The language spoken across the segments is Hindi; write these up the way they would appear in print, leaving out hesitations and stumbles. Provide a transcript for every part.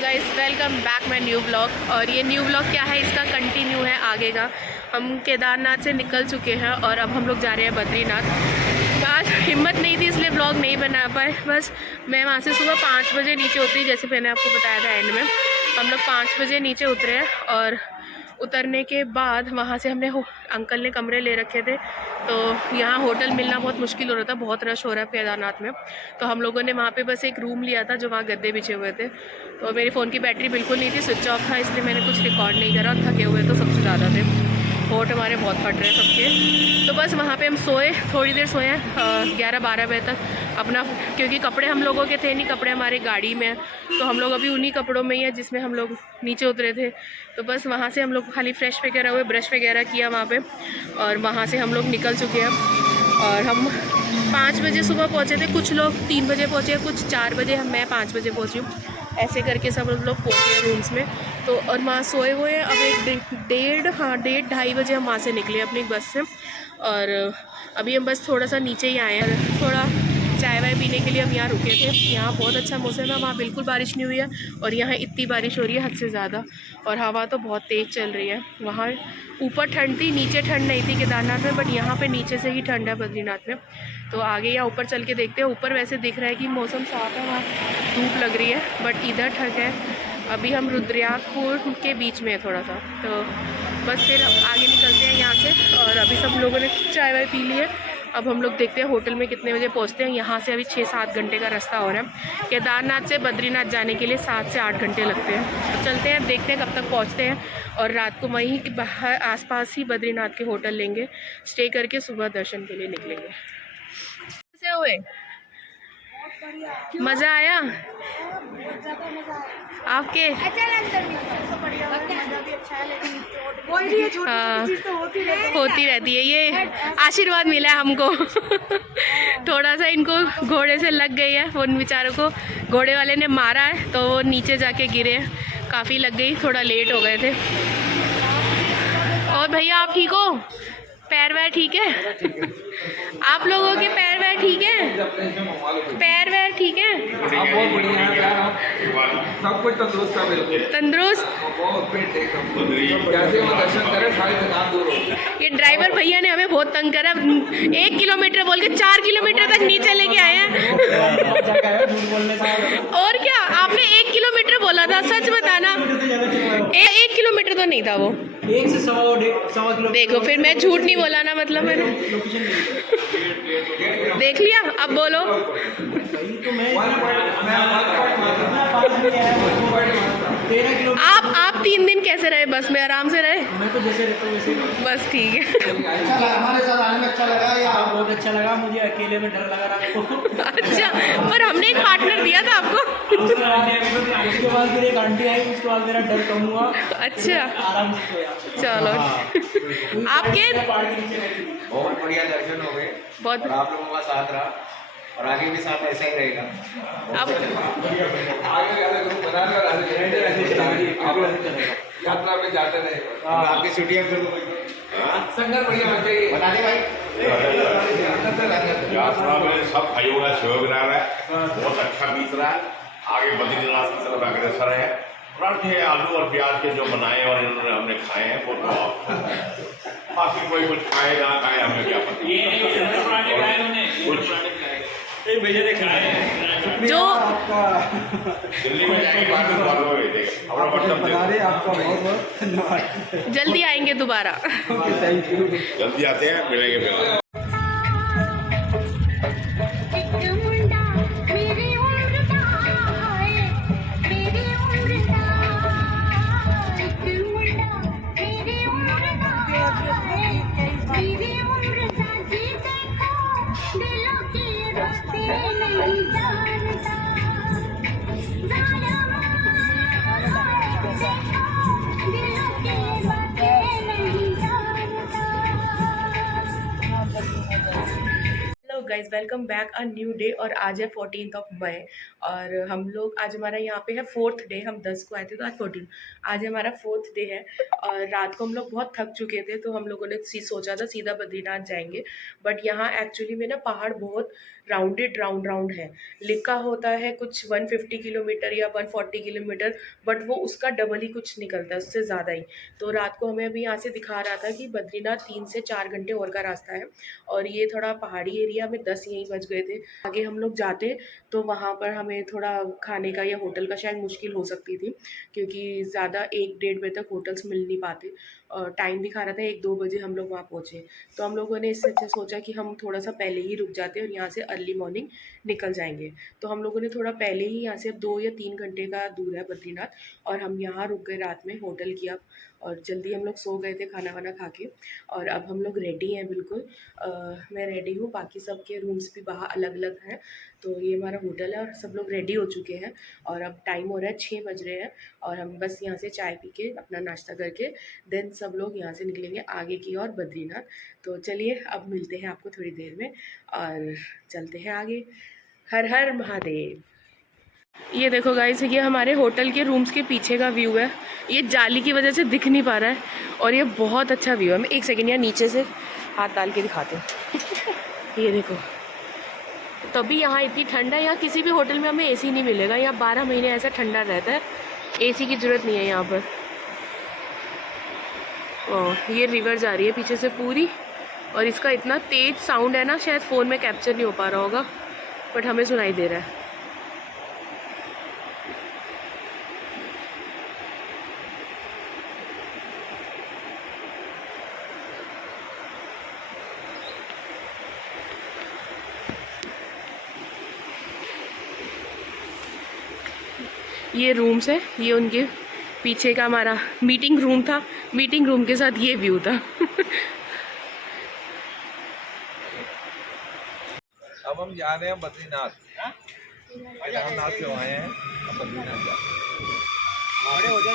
Guys welcome back my new blog. और ये न्यू ब्लॉग क्या है, इसका कंटिन्यू है आगे का। हम केदारनाथ से निकल चुके हैं और अब हम लोग जा रहे हैं बद्रीनाथ। आज हिम्मत नहीं थी इसलिए ब्लॉग नहीं बना पाए। बस मैं वहाँ से सुबह 5 बजे नीचे उतरी, जैसे मैंने आपको बताया था एंड में। हम लोग 5 बजे नीचे उतरे हैं और उतरने के बाद वहाँ से हमने अंकल ने कमरे ले रखे थे, तो यहाँ होटल मिलना बहुत मुश्किल हो रहा था, बहुत रश हो रहा है केदारनाथ में। तो हम लोगों ने वहाँ पे बस एक रूम लिया था जो वहाँ गद्दे बिछे हुए थे। तो मेरी फ़ोन की बैटरी बिल्कुल नहीं थी, स्विच ऑफ था, इसलिए मैंने कुछ रिकॉर्ड नहीं करा और थके हुए तो सबसे ज़्यादा थे, होठ हमारे बहुत फट रहे सबके। तो बस वहाँ पे हम सोए, थोड़ी देर सोए 11-12 बजे तक अपना, क्योंकि कपड़े हम लोगों के थे नहीं, कपड़े हमारे गाड़ी में हैं। तो हम लोग अभी उन्हीं कपड़ों में ही है जिसमें हम लोग नीचे उतरे थे। तो बस वहाँ से हम लोग खाली फ्रेश वगैरह हुए, ब्रश वगैरह किया वहाँ पे, और वहाँ से हम लोग निकल चुके हैं। और हम 5 बजे सुबह पहुँचे थे, कुछ लोग 3 बजे पहुँचे, कुछ 4 बजे, मैं 5 बजे पहुँची हूँ। ऐसे करके सब लोग पहुँचे हैं रूम्स में। तो और वहाँ सोए हुए हैं। अब एक 1:30 बजे हम वहाँ से निकले अपनी बस से। और अभी हम बस थोड़ा सा नीचे ही आए हैं, थोड़ा चाय वाय पीने के लिए हम यहाँ रुके थे। यहाँ बहुत अच्छा मौसम है, वहाँ बिल्कुल बारिश नहीं हुई है, और यहाँ इतनी बारिश हो रही है हद से ज़्यादा, और हवा तो बहुत तेज़ चल रही है। वहाँ ऊपर ठंड थी, नीचे ठंड नहीं थी केदारनाथ में, बट यहाँ पे नीचे से ही ठंड है बद्रीनाथ में। तो आगे या ऊपर चल के देखते हैं। ऊपर वैसे दिख रहा है कि मौसम साफ है, वहाँ धूप लग रही है, बट इधर ठंड है। अभी हम रुद्रयापुर के बीच में है थोड़ा सा, तो बस फिर आगे निकलते हैं यहाँ से। और अभी सब लोगों ने चाय वाय पी ली है। अब हम लोग देखते हैं होटल में कितने बजे पहुँचते हैं। यहाँ से अभी 6-7 घंटे का रास्ता हो रहा है। केदारनाथ से बद्रीनाथ जाने के लिए 7 से 8 घंटे लगते हैं। तो चलते हैं, देखते हैं कब तक पहुँचते हैं। और रात को वहीं के बाहर आसपास ही बद्रीनाथ के होटल लेंगे, स्टे करके सुबह दर्शन के लिए निकलेंगे। कैसे हुए? मज़ा आया आपके? हाँ, होती रहती है, ये आशीर्वाद मिला है हमको। थोड़ा सा इनको घोड़े से लग गई है, उन बेचारों को घोड़े वाले ने मारा है, तो वो नीचे जाके गिरे हैं, काफ़ी लग गई, थोड़ा लेट हो गए थे। और भैया आप ठीक हो? पैर वैर ठीक है? आप लोगों के पैर वैर ठीक है? पैर वैर ठीक है? बहुत बढ़िया है, सब कुछ तंदुरुस्त है, बिल्कुल तंदुरुस्त। जैसे वो दर्शन करे सारी थकान दूर हो। ये ड्राइवर भैया ने हमें बहुत तंग करा, 1 किलोमीटर बोल के 4 किलोमीटर तक नीचे लेके आए हैं। और क्या, आपने 1 किलोमीटर बोला था, सच बताना। 1 किलोमीटर तो नहीं था वो, 1 से सवा किलोमीटर। देखो फिर मैं झूठ नहीं बोला ना, मतलब मैंने देख लिया। अब बोलो। आप 3 दिन कैसे रहे? बस में आराम से रहे? मैं तो जैसे रहता हूँ वैसे। बस ठीक है। अच्छा लगा, हमारे साथ आने में अच्छा लगा या बहुत अच्छा लगा। मुझे अकेले में डर लगा रात को। अच्छा, पर हमने एक पार्टनर दिया था आपको। उसके बाद फिर एक आंटी आई, उसके बाद मेरा डर कम हुआ। अच्छा, आराम से सोया। चलो। आपके बहुत बढ़िया दर्शन हो गए, बहुत, और आप लोगों का साथ रहा, और आगे भी साथ ऐसा ही रहेगा। अब यात्रा में जाते रहे, आपकी छुट्टियां संगत बढ़िया होना चाहिए, बता दे भाई। यात्रा में सब भाइयों का सहयोग रहा है, बहुत अच्छा बीत रहा है। आगे बद्रीनाथ की तरफ अग्रसर है। पराठे आलू और प्याज के जो बनाए और इन्होंने हमने खाए हैं वो तो बाकी कोई कुछ खाए ना खाए हमें क्या पता। जो दिल्ली में जाएंगे बाद में फॉलो रहे आपका बहुत बहुत धन्यवाद। जल्दी आएंगे दोबारा। Thank you. जल्दी आते हैं, मिलेंगे फिर। Hello guys, welcome back a new day. और आज है 14 मई, और हम लोग आज हमारा यहाँ पे है 4th डे। हम 10 को आए थे तो आज 14, आज हमारा 4th डे है। और रात को हम लोग बहुत थक चुके थे, तो हम लोगों ने सोचा था सीधा बद्रीनाथ जाएंगे, बट यहाँ एक्चुअली में ना पहाड़ बहुत राउंड है। लिखा होता है कुछ 150 किलोमीटर या 140 किलोमीटर, बट वो उसका डबल ही कुछ निकलता है, उससे ज़्यादा ही। तो रात को हमें अभी यहाँ से दिखा रहा था कि बद्रीनाथ 3 से 4 घंटे और का रास्ता है, और ये थोड़ा पहाड़ी एरिया में 10 यहीं बज गए थे। आगे हम लोग जाते तो वहाँ पर हमें थोड़ा खाने का या होटल का शायद मुश्किल हो सकती थी, क्योंकि ज़्यादा 1-1:30 बजे तक होटल्स मिल नहीं पाते। और टाइम दिखा रहा था 1-2 बजे हम लोग वहाँ पहुँचे। तो हम लोगों ने इससे अच्छा सोचा कि हम थोड़ा सा पहले ही रुक जाते और यहाँ से अर्ली मॉर्निंग निकल जाएंगे। तो हम लोगों ने थोड़ा पहले ही, यहाँ से 2 या 3 घंटे का दूर है बद्रीनाथ, और हम यहाँ रुक गए रात में होटल किया, और जल्दी हम लोग सो गए थे खाना वाना खा के। और अब हम लोग रेडी हैं बिल्कुल। मैं रेडी हूँ, बाकी सब के रूम्स भी बाहर अलग अलग हैं। तो ये हमारा होटल है और सब लोग रेडी हो चुके हैं, और अब टाइम हो रहा है 6 बज रहे हैं, और हम बस यहाँ से चाय पी के अपना नाश्ता करके देन सब लोग यहाँ से निकलेंगे आगे की ओर बद्रीनाथ। तो चलिए अब मिलते हैं आपको थोड़ी देर में और चलते हैं आगे। हर हर महादेव। ये देखो गाइस, ये हमारे होटल के रूम्स के पीछे का व्यू है। ये जाली की वजह से दिख नहीं पा रहा है, और ये बहुत अच्छा व्यू है। मैं एक सेकेंड यहाँ नीचे से हाथ डाल के दिखाते हैं। ये देखो, तभी यहाँ इतनी ठंडा है। यहाँ किसी भी होटल में हमें एसी नहीं मिलेगा, यहाँ 12 महीने ऐसा ठंडा रहता है, एसी की ज़रूरत नहीं है यहाँ पर। और ये रिवर जा रही है पीछे से पूरी, और इसका इतना तेज़ साउंड है ना, शायद फ़ोन में कैप्चर नहीं हो पा रहा होगा, बट हमें सुनाई दे रहा है। ये रूम्स है, ये उनके पीछे का हमारा मीटिंग रूम था। मीटिंग रूम के साथ ये व्यू था। अब हम जा रहे हैं बद्रीनाथ। केदारनाथ से आए हैं, अब बद्रीनाथ जा रहे हैं।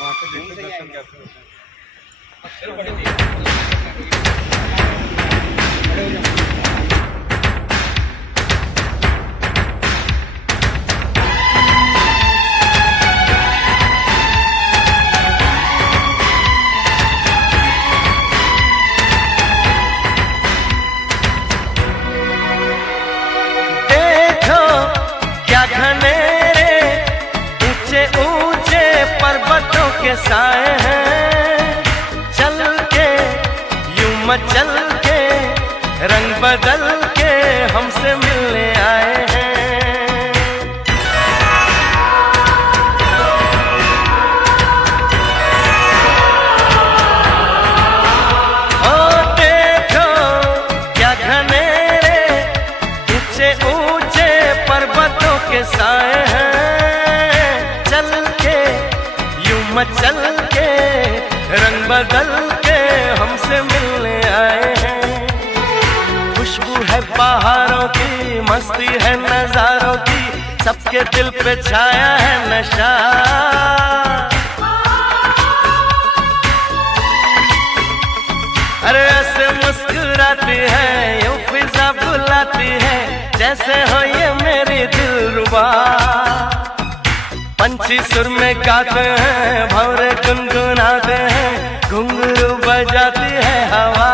वहाँ पे देखते दर्शन कैसे होते हैं। के साए हैं चल के यूं मचल के रंग बदल के हमसे मिलने आए हैं। ओ देखो क्या घनेरे ऊंचे ऊंचे पर्वतों के साए हैं, चल के रंग बदल के हमसे मिलने आए हैं। खुशबू है बहारों की, मस्ती है नजारों की, सबके दिल पे छाया है नशा। अरे ऐसे मुस्कुराती है, यूं फिजा बुलाती है, जैसे हो ये मेरी दिलरुबा। पंछी सुर में गाते हैं, भंवरे गुनगुनाते हैं, घुंघरू बजाती है हवा।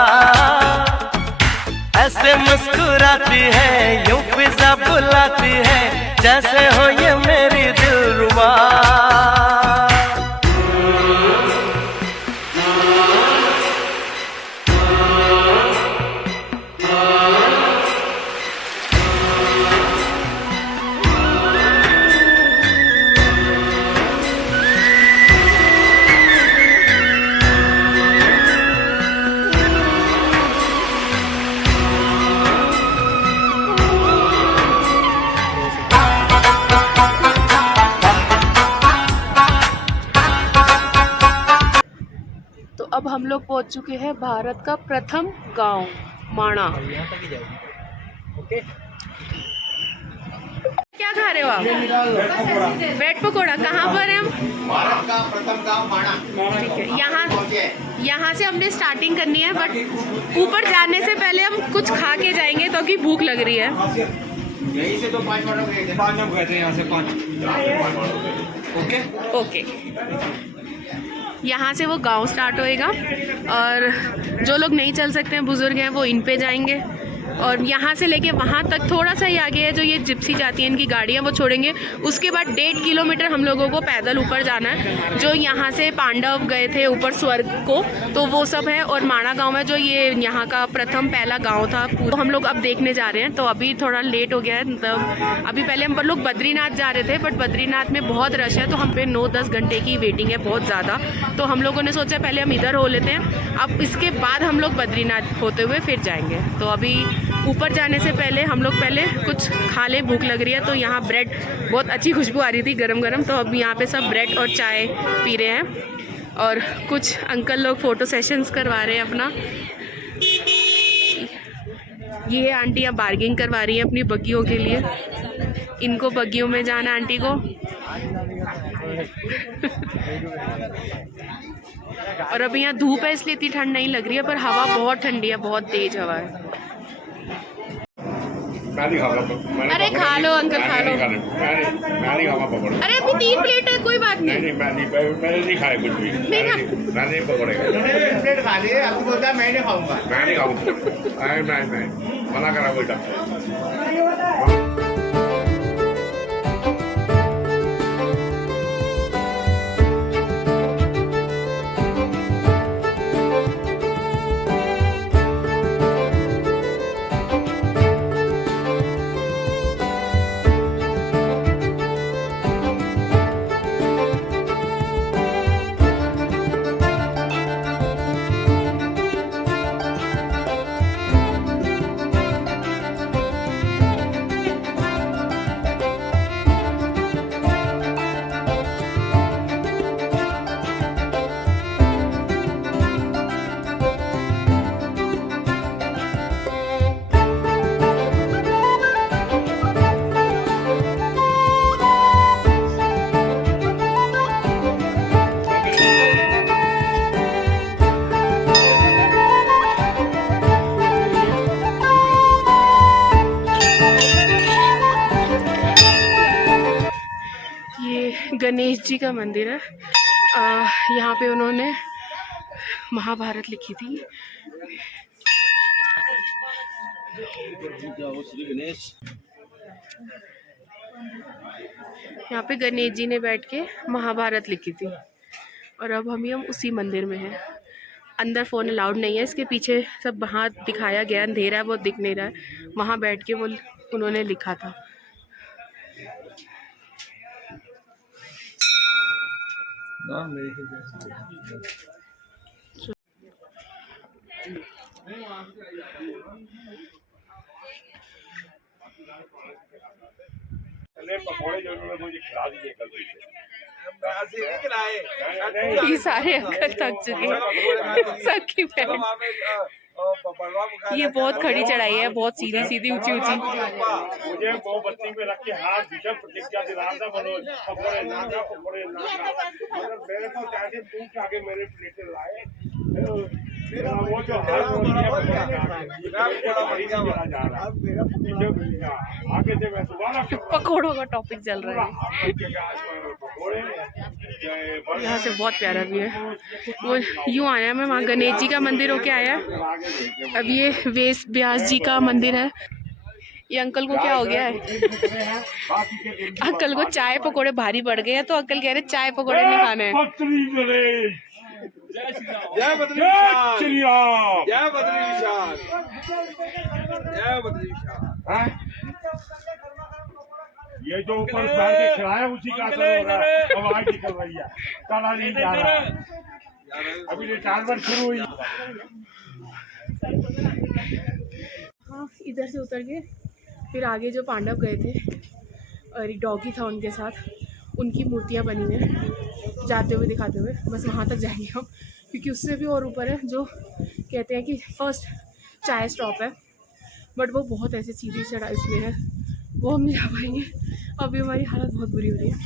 ऐसे मुस्कुराती है, यूं फिजा बुलाती है, जैसे हो ये मेरी दिलरुबा। अब हम लोग पहुंच चुके हैं भारत का प्रथम गांव माणा। यहाँ तक ही जाएगी। ओके, क्या खा रहे हो आप? ब्रेड पकौड़ा। कहाँ पर है हम? भारत का प्रथम गांव माणा। ठीक है, यहाँ से हमने स्टार्टिंग करनी है, बट ऊपर जाने से पहले हम कुछ खा के जाएंगे क्योंकि भूख लग रही है। यहीं से तो 5 मिनट गए थे, 5 मिनट गए थे यहाँ से 5। ओके ओके, यहाँ से वो गांव स्टार्ट होएगा, और जो लोग नहीं चल सकते हैं, बुजुर्ग हैं, वो इन पे जाएंगे, और यहाँ से लेके वहाँ तक थोड़ा सा ही आगे है जो ये जिप्सी जाती है, इनकी गाड़ियाँ, वो छोड़ेंगे। उसके बाद 1.5 किलोमीटर हम लोगों को पैदल ऊपर जाना है, जो यहाँ से पांडव गए थे ऊपर स्वर्ग को, तो वो सब है। और माणा गांव है जो ये यहाँ का पहला गांव था, तो हम लोग अब देखने जा रहे हैं। तो अभी थोड़ा लेट हो गया है, मतलब अभी पहले हम लोग बद्रीनाथ जा रहे थे, बट बद्रीनाथ में बहुत रश है, तो हम पे 9-10 घंटे की वेटिंग है, बहुत ज़्यादा। तो हम लोगों ने सोचा पहले हम इधर हो लेते हैं, अब इसके बाद हम लोग बद्रीनाथ होते हुए फिर जाएंगे। तो अभी ऊपर जाने से पहले हम लोग पहले कुछ खा ले, भूख लग रही है। तो यहाँ ब्रेड, बहुत अच्छी खुशबू आ रही थी गरम गरम, तो अब यहाँ पे सब ब्रेड और चाय पी रहे हैं। और कुछ अंकल लोग फ़ोटो सेशंस करवा रहे हैं अपना। ये आंटियाँ बार्गिंग करवा रही हैं अपनी बग्गियों के लिए, इनको बग्गियों में जाना आंटी को। और अभी यहाँ धूप है इसलिए इतनी ठंड नहीं लग रही है, पर हवा बहुत ठंडी है, बहुत तेज हवा है। अरे खा लो अंकल, खा लो। अरे अभी 3 प्लेट है, कोई बात नहीं। मैंने नहीं खाया कुछ भी, नहीं पकौड़े प्लेट खा लिए, आपको बोलता है मैं नहीं खाऊंगा। मैं नहीं खाऊंगा, मैं मना करा कोई डॉक्टर। गणेश जी का मंदिर है। यहाँ पे उन्होंने महाभारत लिखी थी। यहाँ पे गणेश जी ने बैठ के महाभारत लिखी थी। और अब हम उसी मंदिर में हैं। अंदर फ़ोन अलाउड नहीं है, इसके पीछे सब वहाँ दिखाया गया, अंधेरा है वो दिख नहीं रहा है, वहाँ बैठ के वो उन्होंने लिखा था। पकौड़े जो उन्होंने मुझे खिला दिए गलती से। ये सारे अंकल थक चुके हैं, सबकी पैर। ये बहुत खड़ी चढ़ाई है, बहुत सीधी सीधी ऊंची ऊंची। मुझे वो बत्ती में रख के हाथ भीषण प्रतिज्ञा दिला था, मनोज पकौड़े ना मगर मेरे को चाहे पूछ आगे मेरे प्लेटें लाए, वो जो आगे से मैं दोबारा पकौड़ों का टॉपिक चल रहा है। यहाँ से बहुत प्यारा भी है। वो यूँ आया, मैं वहाँ गणेश जी का मंदिर होके आया। अब ये वेश व्यास जी का मंदिर है। ये अंकल को क्या हो गया है? अंकल को चाय पकोड़े भारी पड़ गए हैं, तो अंकल कह रहे चाय पकोड़े नहीं खाने हैं। जय बद्री विशाल, जय बद्री विशाल, जय बद्री विशाल। ये जो ऊपर बैठ के खिलाया उसी का असर हो रहा है, आवाज निकल रही है, चला नहीं जा रहा। अभी रिटायरमेंट शुरू हुई। हाँ, इधर से उतर के फिर आगे जो पांडव गए थे और एक डॉगी था उनके साथ, उनकी मूर्तियाँ बनी हुई हैं जाते हुए दिखाते हुए। बस वहाँ तक जाएंगे हम, क्योंकि उससे भी और ऊपर है जो कहते हैं कि फर्स्ट चाय स्टॉप है, बट वो बहुत ऐसे सीधी चढ़ाई इसमें है, वो हम नहीं जा पाएंगे। अभी हमारी हालत बहुत बुरी हो रही है।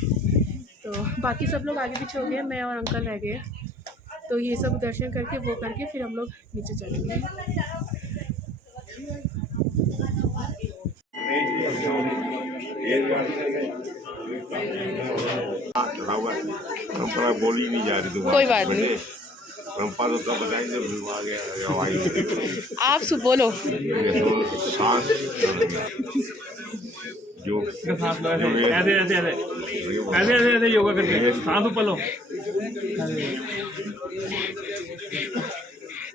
तो बाकी सब लोग आगे पीछे हो गए, मैं और अंकल रह गए। तो ये सब दर्शन करके वो करके फिर हम लोग नीचे चलेंगे। बोली नहीं जा रही, कोई बात नहीं। रंपा तो सब बताएंगे आ गया आप बोलो। सांस जो ऐसे ऐसे ऐसे ऐसे ऐसे ऐसे योगा करके सांस ऊपर लो।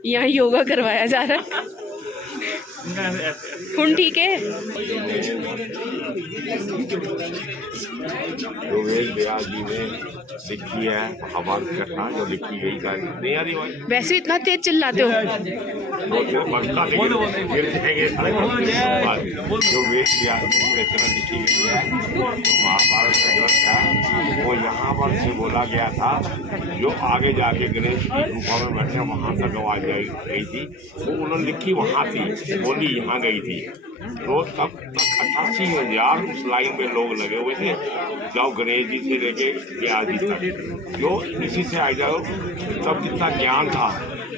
यहाँ योगा करवाया जा रहा है। हुन ठीक है। जो वेद व्यास जी ने लिखी है हमारी कथा जो लिखी गई है नहीं आ रही भाई वैसे इतना तेज चिल्लाते हो। जो वेद व्यास जी ने रचना लिखी गई है महाभारत का ग्रंथ है वो यहाँ पर से बोला गया था जो आगे जाके गणेश की गुफा में बैठे वहाँ तक आवाज गई थी वो उन्होंने लिखी वहाँ थी बोली यहाँ गई थी। रोज तब 88,000 उस लाइन में लोग लगे हुए थे जाओ गणेश जी से लेके व्यास जी तक जो इसी से आ जाओ तब जितना ज्ञान था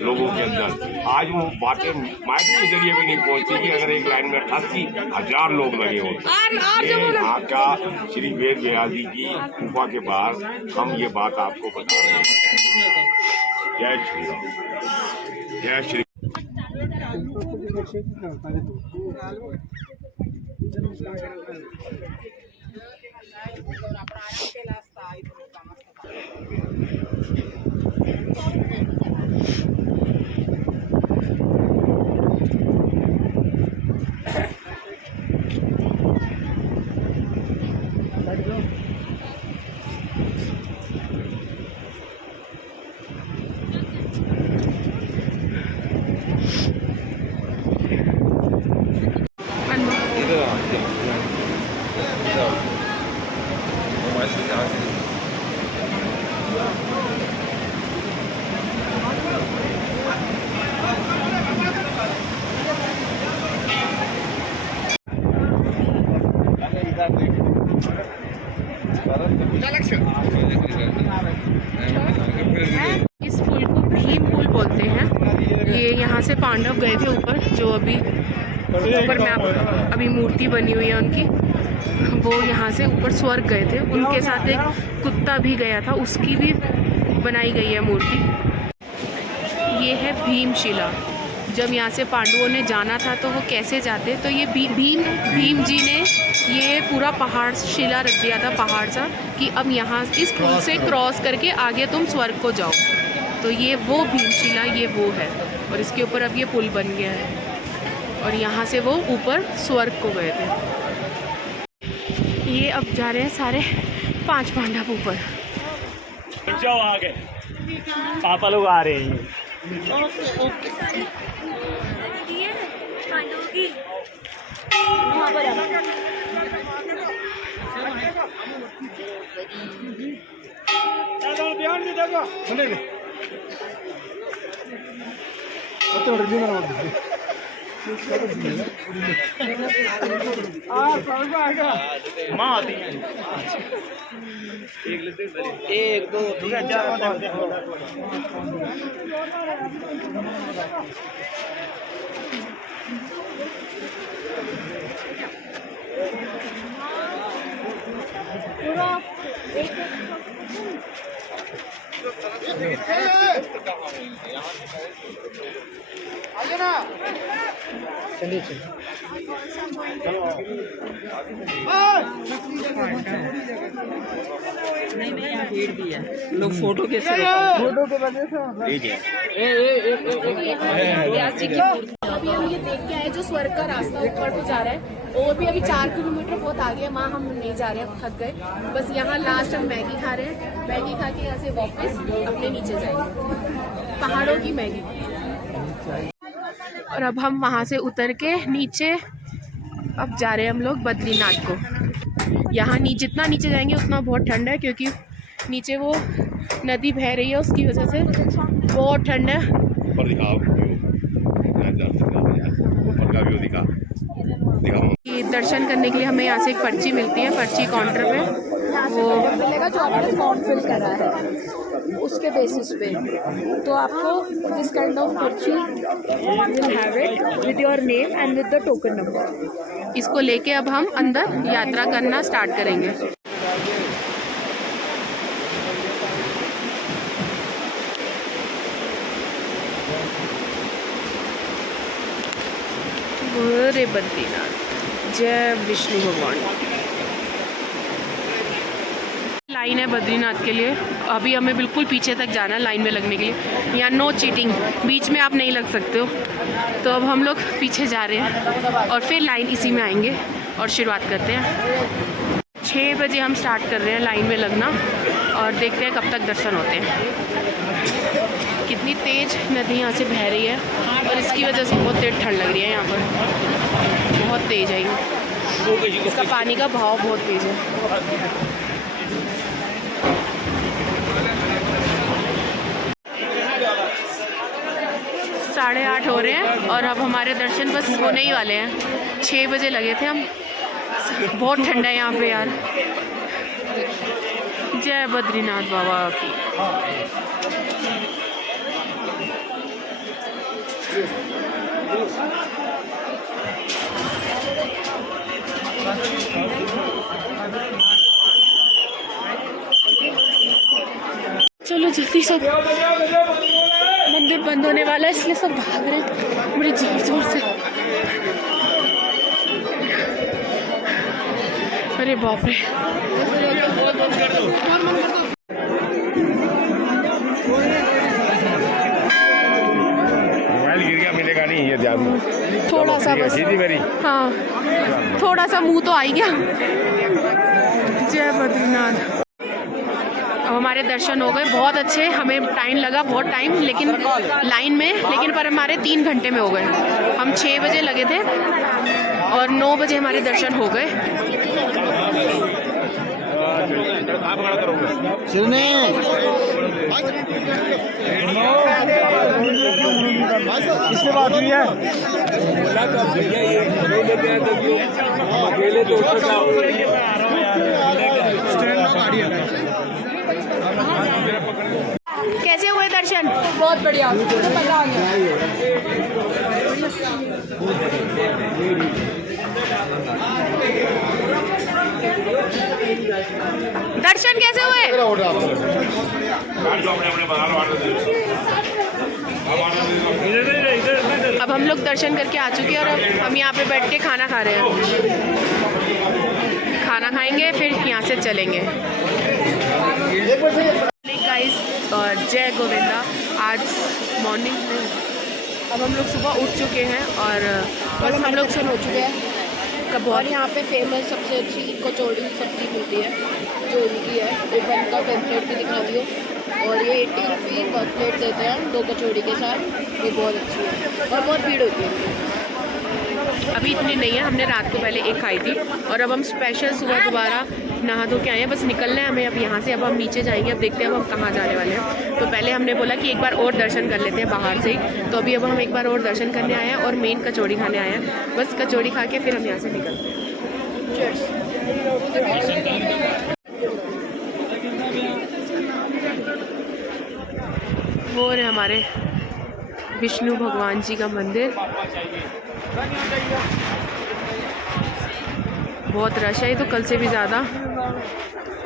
लोगों के अंदर आज वो बातें माइक के जरिए भी नहीं पहुंची कि अगर एक लाइन में 88,000 लोग लगे होते। यहाँ का श्री वेद व्यास जी की गुफा के बाहर हम ये बात आपको बता रहे हैं। जय श्री राम जय श्री इस पुल को भीम पुल बोलते हैं। ये यहाँ से पांडव गए थे ऊपर, जो अभी ऊपर में अभी मूर्ति बनी हुई है उनकी, वो यहाँ से ऊपर स्वर्ग गए थे। उनके साथ एक कुत्ता भी गया था, उसकी भी बनाई गई है मूर्ति। ये है भीमशिला। जब यहाँ से पांडवों ने जाना था तो वो कैसे जाते, तो ये भीम जी ने ये पूरा पहाड़ शिला रख दिया था पहाड़ सा कि अब यहाँ इस पुल से क्रॉस करके आगे तुम स्वर्ग को जाओ। तो ये वो भीमशिला ये वो है, और इसके ऊपर अब ये पुल बन गया है और यहाँ से वो ऊपर स्वर्ग को गए थे। ये अब जा रहे हैं सारे 5 पांडव ऊपर। जाओ आगे, पापा लोग आ रहे हैं। एक दो तीन चार चलिए नहीं यहाँ भीड़ भी है, लोग फोटो कैसे फोटो के वजह से अभी हम ये देख के आए जो स्वर्ग का रास्ता ऊपर को जा रहा है, और भी अभी 4 किलोमीटर बहुत आगे है, वहाँ हम नहीं जा रहे हैं, थक गए। बस यहाँ लास्ट हम मैगी खा रहे हैं, मैगी खा के यहाँ से वापस अपने नीचे जाएंगे, पहाड़ों की मैगी। और अब हम वहाँ से उतर के नीचे अब जा रहे हैं हम लोग बद्रीनाथ को। यहाँ जितना नीचे जाएंगे उतना बहुत ठंड है, क्योंकि नीचे वो नदी बह रही है, उसकी वजह से बहुत ठंड है। ये दर्शन करने के लिए हमें यहाँ से एक पर्ची मिलती है, पर्ची काउंटर पे वो मिलेगा जो आपने फॉर्म फिल करा है उसके बेसिस पे, तो आपको दिस काइंड ऑफ पर्ची will have it with your name and with the token number. इसको लेके अब हम अंदर यात्रा करना स्टार्ट करेंगे। जय बद्रीनाथ, जय विष्णु भगवान। लाइन है बद्रीनाथ के लिए, अभी हमें बिल्कुल पीछे तक जाना है लाइन में लगने के लिए। यहाँ नो चीटिंग, बीच में आप नहीं लग सकते हो। तो अब हम लोग पीछे जा रहे हैं और फिर लाइन इसी में आएंगे और शुरुआत करते हैं। 6 बजे हम स्टार्ट कर रहे हैं लाइन में लगना और देखते हैं कब तक दर्शन होते हैं। कितनी तेज़ नदी यहाँ से बह रही है और इसकी वजह से बहुत तेज़ ठंड लग रही है यहाँ पर, बहुत तेज़ है ये। इसका पानी का बहाव बहुत तेज़ है। 8:30 हो रहे हैं और अब हमारे दर्शन बस होने ही वाले हैं। 6 बजे लगे थे हम। बहुत ठंडा है यहाँ पे यार। जय बद्रीनाथ बाबा की। चलो जल्दी सब, मंदिर बंद होने वाला है इसलिए सब भाग रहे हैं बड़े जोर जोर से। अरे बाप रे, मोबाइल गिर गया, मिलेगा नहीं ये ध्यान। थोड़ा सा बस, हाँ थोड़ा सा मुंह तो आ ही गया। जय बद्रीनाथ। अब हमारे दर्शन हो गए बहुत अच्छे। हमें टाइम लगा बहुत टाइम, लेकिन लाइन में, लेकिन पर हमारे 3 घंटे में हो गए। हम 6 बजे लगे थे और 9 बजे हमारे दर्शन हो गए। इससे बात हुई है। कैसे हुए दर्शन? बहुत बढ़िया, मुझे मजा आ गया। दर्शन कैसे हुए? अब हम लोग दर्शन करके आ चुके हैं और अब हम यहाँ पे बैठ के खाना खा रहे हैं। खाना खाएंगे फिर यहाँ से चलेंगे। गाइस और जय गोविंदा। आज मॉर्निंग में अब हम लोग सुबह उठ चुके हैं और बस हम लोग हो चुके हैं। कब और यहाँ पे फेमस सबसे अच्छी कचौड़ी सब्जी मिलती है जो उनकी है। ओपन का टेम्पलेट भी दिखा दियो। और ये 80 रुपये पर प्लेट देते हैं 2 कचौड़ी के साथ। ये बहुत अच्छी है और बहुत भीड़ होती है। अभी इतनी नहीं है, हमने रात को पहले एक खाई थी और अब हम स्पेशल सुबह दोबारा नहा धो के आए हैं। बस निकलना है हमें अब यहाँ से। अब हम नीचे जाएंगे, अब देखते हैं अब हम कहाँ जाने वाले हैं। तो पहले हमने बोला कि एक बार और दर्शन कर लेते हैं बाहर से ही। तो अभी अब हम एक बार और दर्शन करने आए हैं और मेन कचौड़ी खाने आए हैं। बस कचौड़ी खा के फिर हम यहाँ से निकलते हैं। वो है हमारे विष्णु भगवान जी का मंदिर। बहुत रश है, तो कल से भी ज़्यादा।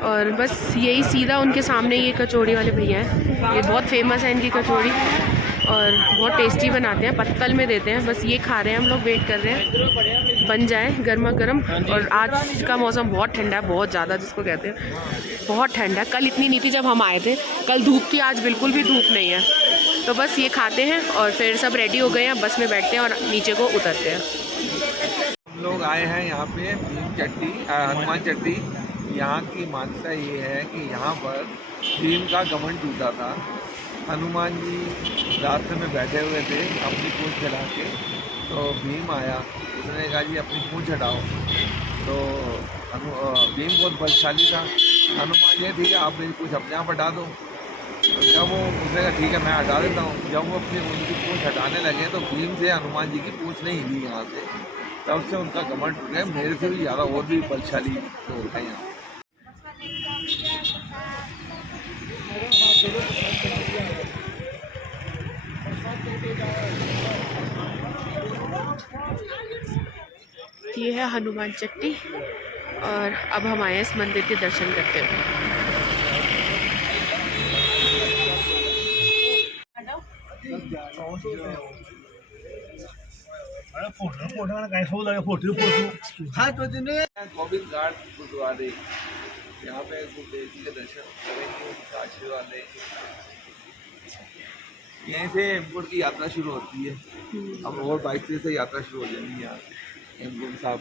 और बस यही सीधा उनके सामने ये कचौड़ी वाले भैया हैं। ये बहुत फेमस है इनकी कचौड़ी और बहुत टेस्टी बनाते हैं, पत्तल में देते हैं। बस ये खा रहे हैं हम लोग, वेट कर रहे हैं बन जाए गर्मा गर्म। और आज का मौसम बहुत ठंडा है, बहुत ज़्यादा जिसको कहते हैं, बहुत ठंडा। कल इतनी नहीं थी जब हम आए थे, कल धूप थी, आज बिल्कुल भी धूप नहीं है। तो बस ये खाते हैं और फिर सब रेडी हो गए हैं, बस में बैठते हैं और नीचे को उतरते हैं। हम लोग आए हैं यहाँ पे भीम चट्टी, हनुमान चट्टी। यहाँ की मान्यता ये है कि यहाँ पर भीम का घमंड टूटा था। हनुमान जी रास्ते में बैठे हुए थे अपनी पूंछ फैला के, तो भीम आया, उसने कहा जी अपनी पूंछ हटाओ। तो भीम बहुत बलशाली था। हनुमान जी ठीक है आप मेरी पूंछ अपने आप हटा दो। तो जब वो उसने कहा ठीक है मैं हटा देता हूँ, जब वो अपनी उनकी पूंछ हटाने लगे तो भीम से हनुमान जी की पूंछ नहीं हिली यहाँ से। तब से उनका घमंड टूट गया। मेरे से भी ज़्यादा और भी बलशाली लोग हैं यहाँ। ये है हनुमान चट्टी और अब हम आए हैं इस मंदिर के दर्शन करते हुए। गोविंद घाट गुरुद्वारे, यहाँ पे गुरुदेव जी के दर्शन करेंगे, उनका आशीर्वाद लेंगे। यहीं से हेमकुंड की यात्रा शुरू होती है। अब और 22 से यात्रा शुरू हो जाएगी यहाँ से हेमकुंड साहब।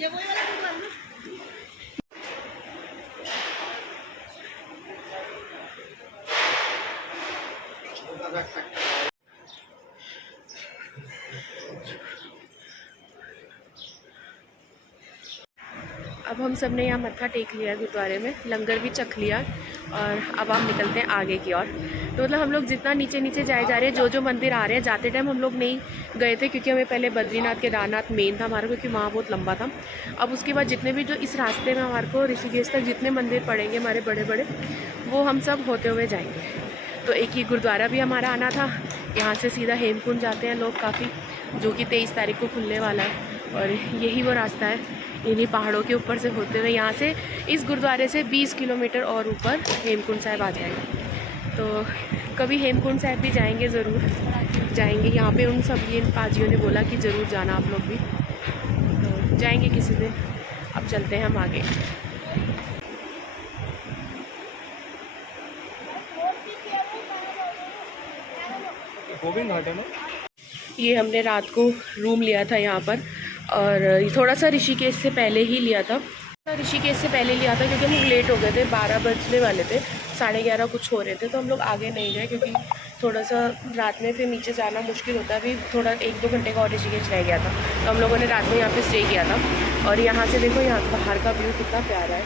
अब हम सब ने यहाँ मत्था टेक लिया गुरुद्वारे में, लंगर भी चख लिया और अब हम निकलते हैं आगे की ओर। तो मतलब हम लोग जितना नीचे नीचे जाए जा रहे हैं, जो जो मंदिर आ रहे हैं, जाते टाइम हम लोग नहीं गए थे क्योंकि हमें पहले बद्रीनाथ केदारनाथ मेन था हमारा, क्योंकि वहाँ बहुत लंबा था। अब उसके बाद जितने भी जो इस रास्ते में हमारे को ऋषिकेश तक जितने मंदिर पड़ेंगे हमारे बड़े बड़े, वो हम सब होते हुए जाएंगे। तो एक ही गुरुद्वारा भी हमारा आना था। यहाँ से सीधा हेमकुंड जाते हैं लोग काफ़ी, जो कि 23 तारीख को खुलने वाला है। और यही वो रास्ता है, इन्हीं पहाड़ों के ऊपर से होते हुए यहाँ से इस गुरुद्वारे से 20 किलोमीटर और ऊपर हेमकुंड साहिब आ जाएगा। तो कभी हेमकुंड साहिब भी जाएंगे, ज़रूर जाएंगे। यहाँ पे उन सब ये पाजियों ने बोला कि ज़रूर जाना आप लोग भी, तो जाएंगे किसी दिन। अब चलते हैं हम आगे। गोविंद घाट है ना? ये हमने रात को रूम लिया था यहाँ पर, और थोड़ा सा ऋषिकेश से पहले ही लिया था। ऋषिकेश से पहले लिया था क्योंकि हम लोग लेट हो गए थे, 12 बजने वाले थे, 11:30 कुछ हो रहे थे। तो हम लोग आगे नहीं गए क्योंकि थोड़ा सा रात में फिर नीचे जाना मुश्किल होता है। अभी थोड़ा 1-2 घंटे का और ऋषिकेश रह गया था, तो हम लोगों ने रात में यहाँ पे स्टे किया था। और यहाँ से देखो यहाँ बाहर का व्यू कितना प्यारा है।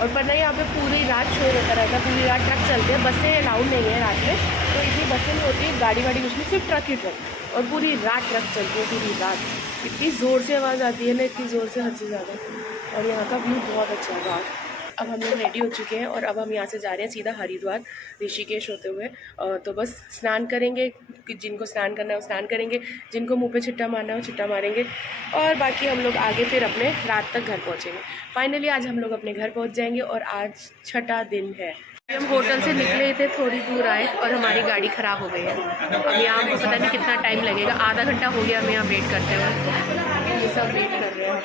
और पर ना यहाँ पे पूरी रात शोर होता रहता है, पूरी रात ट्रक चलते हैं। बसें अलाउड नहीं है रात में, तो इतनी बसें नहीं होती, गाड़ी वाड़ी कुछ नहीं, सिर्फ ट्रक ही ट्रक। और पूरी रात ट्रक चलती है, पूरी रात इतनी ज़ोर से आवाज़ आती है ना, इतनी ज़ोर से, हद से ज़्यादा। और यहाँ का व्यू बहुत अच्छा है बाहर। अब हम लोग रेडी हो चुके हैं और अब हम यहाँ से जा रहे हैं सीधा हरिद्वार, ऋषिकेश होते हुए। तो बस स्नान करेंगे, जिनको स्नान करना है वो स्नान करेंगे, जिनको मुंह पे छिट्टा मारना है वो छिट्टा मारेंगे, और बाकी हम लोग आगे फिर अपने रात तक घर पहुँचेंगे। फाइनली आज हम लोग अपने घर पहुँच जाएंगे और आज 6ठा दिन है। हम होटल से निकले थे, थोड़ी दूर आए और हमारी गाड़ी ख़राब हो गई है। अब यहाँ हमको पता नहीं कितना टाइम लगेगा, आधा घंटा हो गया हमें यहाँ वेट करते हुए। ये सब वेट कर रहे हैं हम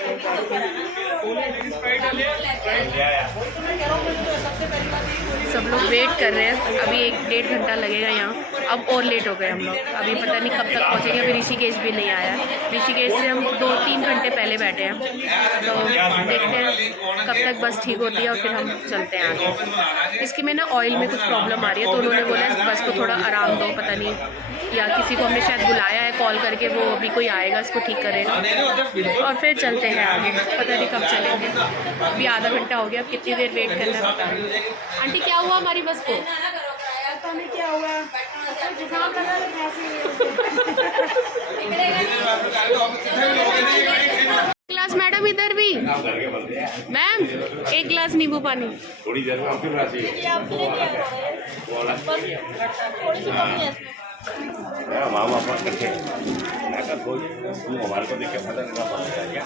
सब लोग वेट कर रहे हैं। अभी 1-1.5 घंटा लगेगा यहाँ। अब और लेट हो गए हम लोग, अभी पता नहीं कब तक पहुँचेंगे। अभी ऋषिकेश भी नहीं आया, ऋषिकेश से हम 2-3 घंटे पहले बैठे हैं। तो देखते हैं कब तक बस ठीक होती है और फिर हम चलते हैं आगे। इसकी में ना ऑयल में कुछ प्रॉब्लम आ रही है, तो उन्होंने बोला इस बस को थोड़ा आराम दो, पता नहीं, या किसी को हमने शायद बुलाया है कॉल करके, वो अभी कोई आएगा इसको ठीक करेगा और फिर चलते हैं आगे। पता नहीं कब चलेंगे, अभी आधा घंटा हो गया, अब कितनी देर वेट करना है पता नहीं। आंटी क्या हुआ हमारी बस को? पता नहीं क्या हुआ, जुकाम लगा ग्लास। मैडम इधर भी, मैम 1 गिलास नींबू पानी। थोड़ी देर में फिर मामा करते हमारे को देख के पता नहीं क्या।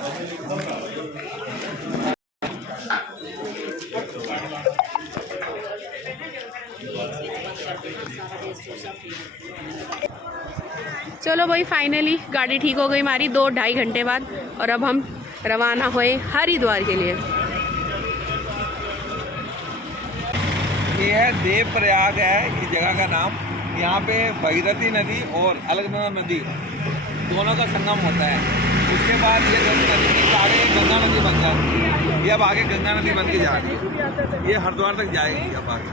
चलो भाई, फाइनली गाड़ी ठीक हो गई हमारी 2-2.5 घंटे बाद, और अब हम रवाना हुए हरिद्वार के लिए। ये है देवप्रयाग है इस जगह का नाम। यहाँ पे भगीरथी नदी और अलकनंदा नदी दोनों का संगम होता है। उसके बाद ये नदी आगे गंगा नदी बन जाती है। ये अब आगे गंगा नदी बन के जा रही है, ये हरिद्वार तक जाएगी अब आगे।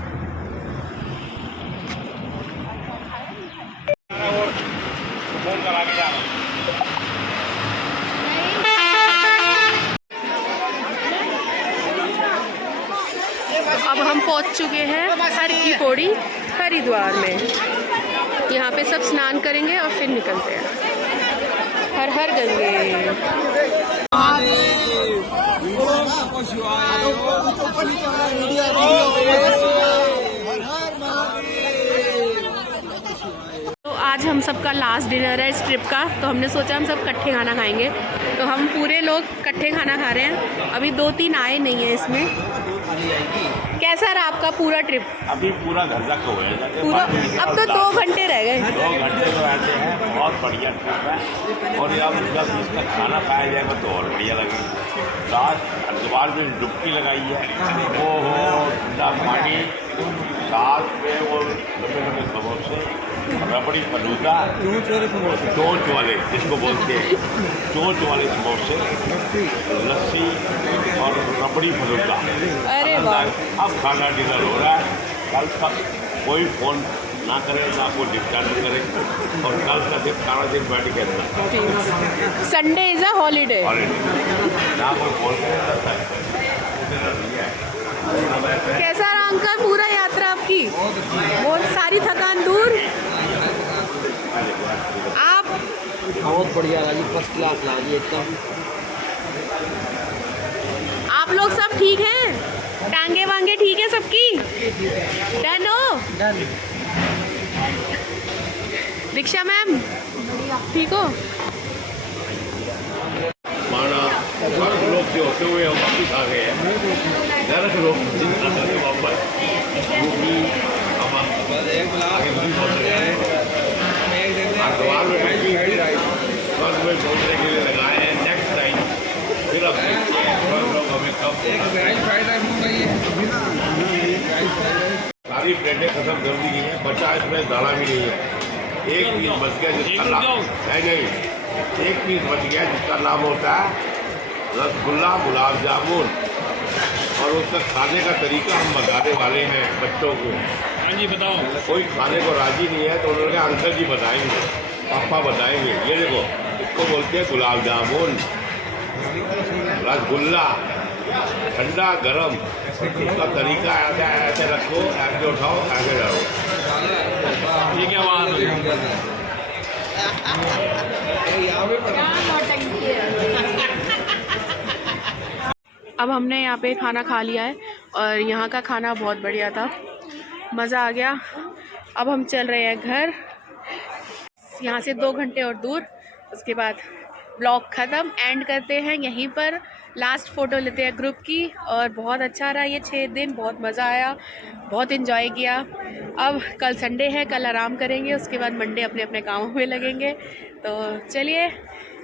अब हम पहुंच चुके हैं हर की पौड़ी हरिद्वार में। यहाँ पे सब स्नान करेंगे और फिर निकलते हैं। हर हर गंगे। तो आज हम सबका लास्ट डिनर है इस ट्रिप का, तो हमने सोचा हम सब इकट्ठे खाना खाएंगे। तो हम पूरे लोग इकट्ठे खाना खा रहे हैं। अभी 2-3 आए नहीं हैं इसमें, चली जाएगी। कैसा रहा आपका पूरा ट्रिप? अभी पूरा घर तक हो गया पूरा अब तो 2 घंटे रह गए। 2 घंटे तो ऐसे हैं, बहुत बढ़िया ट्रिप है। और अब जब इसका खाना खाया जाएगा तो और बढ़िया लगेगा। साथ हरिद्वार में डुबकी लगाई है, वो हो ठंडा पानी, साथ में वो लंबे लंबे समोसे, रबड़ी फलूदा, चोंच वाले जिसको बोलते हैं, चोंच वाले समोसे, लस्सी और रबड़ी फलूदा। अरे वाह। अब खाना डिनर हो रहा है। कल तक कोई फ़ोन ना करे, ना कोई डिस्टर्ब करे, और कल का दिन सारा दिन बैठ के अंदर संडे इज़ अ हॉलीडे। ना कोई फ़ोन करे। कैसा रहा अंकल पूरा यात्रा आपकी? बहुत सारी थकान दूर। आप? बहुत बढ़िया लगी, फर्स्ट क्लास लगी एकदम। आप लोग सब ठीक हैं? टांगे वांगे ठीक है सबकी? डन हो? डन। दीक्षा मैम ठीक हो? माना सब लोग जो होते हुए हम वापस आ गए हैं, घर के लोग वापस क्योंकि हम आगे नहीं पहुँच रहे हैं। हरिद्वार में बस में पहुँचने के लिए लगाए हैं। नेक्स्ट टाइम फिर अब देखते हैं लोग हमें कब सारी प्लेटें खत्म कर दी गई हैं, बचा इसमें दाना भी नहीं है। एक पीस बच गया जिसका नाम नहीं, एक पीस बच गया जिसका नाम होता है रसगुल्ला गुलाब जामुन, और उसका खाने का तरीका हम बताने वाले हैं बच्चों को। हाँ जी बताओ। कोई खाने को राजी नहीं है तो उन्होंने कहा अंकल जी बताएंगे, पापा बताएंगे। ये देखो, इसको बोलते हैं गुलाब जामुन, रसगुल्ला, ठंडा गरम। उसका तरीका ऐसा है, ऐसे रखो, ऐसे उठाओ, ऐसे डालो। ये क्या बात है? अब हमने यहाँ पे खाना खा लिया है और यहाँ का खाना बहुत बढ़िया था, मज़ा आ गया। अब हम चल रहे हैं घर, यहाँ से 2 घंटे और दूर। उसके बाद ब्लॉग ख़त्म, एंड करते हैं यहीं पर। लास्ट फ़ोटो लेते हैं ग्रुप की। और बहुत अच्छा रहा ये 6 दिन, बहुत मज़ा आया, बहुत इन्जॉय किया। अब कल संडे है, कल आराम करेंगे, उसके बाद मंडे अपने अपने कामों में लगेंगे। तो चलिए,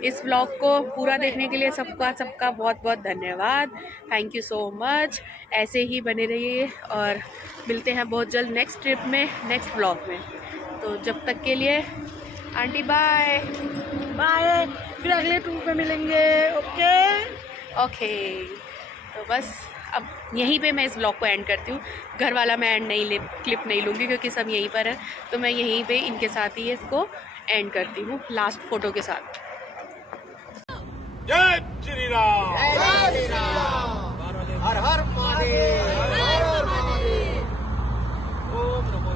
इस व्लॉग को पूरा देखने के लिए सबका बहुत बहुत धन्यवाद। Thank you so much. ऐसे ही बने रहिए और मिलते हैं बहुत जल्द नेक्स्ट ट्रिप में, नेक्स्ट व्लॉग में। तो जब तक के लिए आंटी बाय बाय, फिर अगले टूर पे मिलेंगे। ओके तो बस अब यहीं पे मैं इस व्लॉग को एंड करती हूँ। घर वाला मैं क्लिप नहीं लूँगी क्योंकि सब यहीं पर है, तो मैं यहीं पे इनके साथ ही इसको एंड करती हूँ लास्ट फ़ोटो के साथ। जय श्री राम। हर हर महादेव।